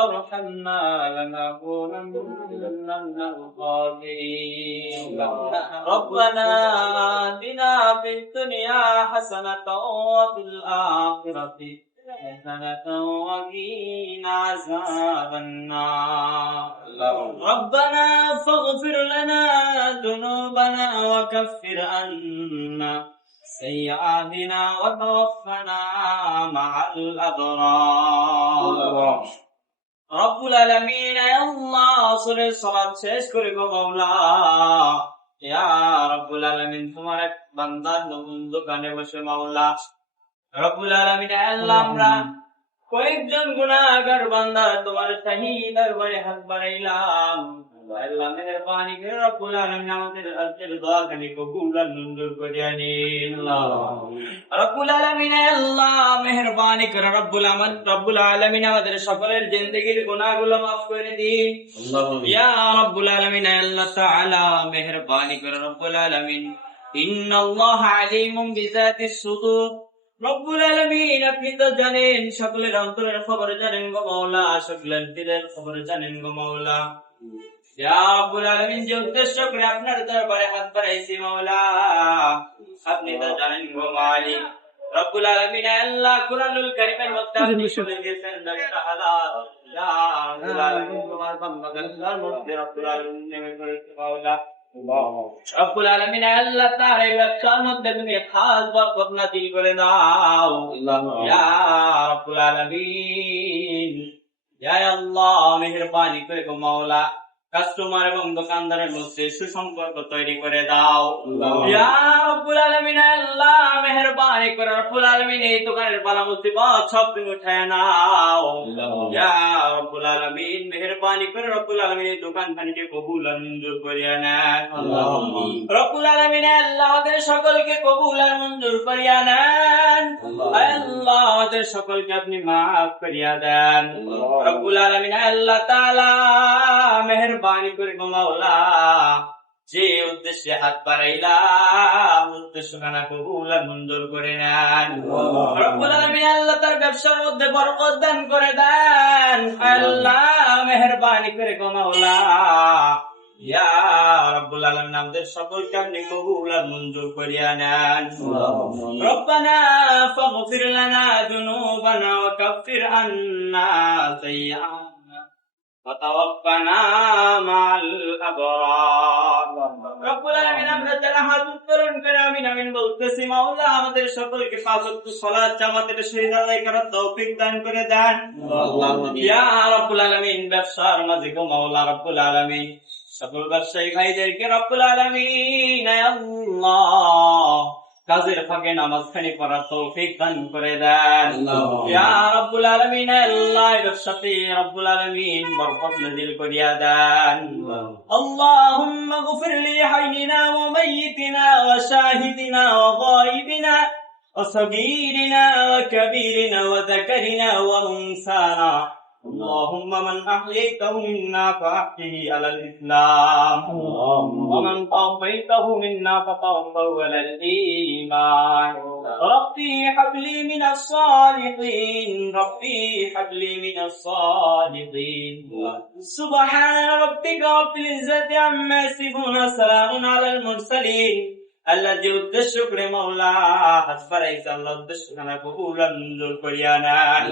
ترحمنا لنكونن من الخاسرين ربنا آتنا في الدنيا حسنة وفي الآخرة حسنة وقنا عذاب النار ربنا فاغفر لنا ذنوبنا وكفر عنا سيئاتنا وتوفنا مع الأبرار রব্বুল আলামিন আল্লাহ আসরের সালাত শেষ করে গো মাওলা ইয়া রব্বুল আলামিন তোমার এক বান্দার দোকানে বসে মাওলা রব্বুল আলামিন আল্লাহ আমরা কয়েকজন গুনাহগার বান্দা তোমার শাহী দরবারে হাত বাড়াইলাম আল্লাহ মেহেরবানি করে রব্বুল আলামিন আমাদের আজকের দোয়া খানি কবুল আর মঞ্জুর করে নিন রব্বুল আলামিন আল্লাহ মেহেরবানি করে রব্বুল আলামিন আমাদের সকলের জিন্দেগীর গুনাহগুলো maaf করে দিন ইয়া রব্বুল আলামিন আল্লাহ তাআলা মেহেরবানি করে রব্বুল আলামিন ইন্নাল্লাহা আলিমুম বিযাতিস সুদূর রব্বুল আলামিন আপনি তো জানেন সকলের অন্তরের খবর জানেন গো মাওলা সকলের দিলের খবর জানেন গো মাওলা ইয়া রব্বুল আলামিন যে উদ্দেশ্য করে আপনার দরবারে হাত বাড়াইছি মাওলা আপনি তো জানেন গো মালিক রব্বুল আলামিন আল্লাহ কুরআনুল কারীমের মধ্যে আপনি বলে দিয়েছেন দশটা হালাল ইয়া রব্বুল আলামিন তোমার বান্দাদের মধ্যে রব্বুল আলামিন নেমে করেছে মাওলা রব্বুল আলামিন আল্লাহ তাআলা এই ব্যবসার মধ্যে তুমি খাস বরকত নাযিল করে দাও ইয়া রব্বুল আলামিন ইয়া আল্লাহ মেহেরবানি করে গো মাওলা কাস্টমার এবং দোকানদারের মধ্যে সুসম্পর্ক তৈরি করে দাও ইয়া রব্বুল আলামিন আল্লাহ মেহেরবানি করে রব্বুল আলামিন এই দোকানের বালা মুসিবত সব তুমি উঠায় নাও ইয়া রব্বুল আলামিন মেহেরবানি করে রব্বুল আলামিন এই দোকানখানিকে কবুল আর মঞ্জুর করিয়া নেন রব্বুল আলামিন আল্লাহ আমাদের সকলকে কবুল আর মঞ্জুর করিয়া নেন আল্লাহ আমাদের সকলকে আপনি maaf করিয়া দেন রব্বুল আলামিন আল্লাহ তাআলা মেহেরবানি করে গো মাওলা যে উদ্দেশ্যে হাত বাড়াইলাম উদ্দেশ্য খানা কবুল আর মঞ্জুর করে নেন রব্বুল আলামিন আল্লাহ তার ব্যবসার মধ্যে বরকত দান করে দেন আল্লাহ মেহেরবানি করে গো মাওলা ইয়া রব্বুল আলামিন আমাদের সকলকে আপনি কবুল আর মঞ্জুর করিয়া নেন রব্বানা ফাগফির লানা যুনুবানা ওয়া কাফির আন্না সাইয়্যাতিনা ওয়া তাওয়াফানা মা'আল আবরার রব্বুল আলামিন আমরা যারা হাত উত্তোলন করে আমিন আমিন বলতেছি মাওলা আমাদের সকলকে পাঁচ ওয়াক্ত সালাত জামাতের সহিত আদায় করার তৌফিক দান করে দেন ইয়া রব্বুল আলামিন ব্যবসার মাঝে গো মাওলা রব্বুল আলামিন সকল ব্যবসায়ী ভাইদেরকে রব্বুল আলামিন আল্লাহ কাজের ফাঁকে নামাজ খানি পড়ার তৌফিক দান করে দেন ইয়া রব্বুল আলামিন আল্লাহ ব্যবসাতে রব্বুল আলামিন বরকত নাযিল করিয়া দেন আল্লাহুম্মা গফির লি হাইয়িনা ওয়া মাইয়িতিনা ওয়া শাহিদিনা ওয়া গায়িবিনা ওয়া সাগীরিনা ওয়া কাবীরিনা ওয়া যাকারিনা ওয়া উনসানা اللهم من أحييته منا فأحيه على الإسلام ومن توفيته منا فتوفه على الإيمان ربي هب لي من الصالحين ربي هب لي من الصالحين سبحان ربك رب العزة عما يصفون وسلام على المرسلين الذي উদ্দেশ্য করে মাওলা হাত বাড়াইছে আল্লাহ উদ্দেশ্য খানা কবুল আর মঞ্জুর করিয়া নেন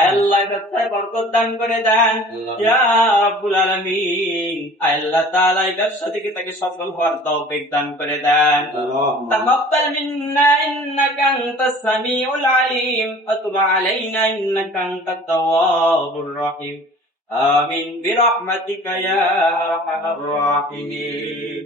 আল্লাহ ব্যবসায় বরকত দান করে দেন ইয়া রাব্বুল আলামিন আল্লাহ তাআলা এই ব্যবসা থেকে তাকে সফল হওয়ার তৌফিক দান করে দেন তাকাব্বাল মিন্না ইন্নাকা আনতাস সামিউল আলিম ওয়া তুব আলাইনা ইন্নাকা আনতাত তাওয়াবুর রহিম আমিন বিরহমাতিকা ইয়া আরহামার রাহিমিন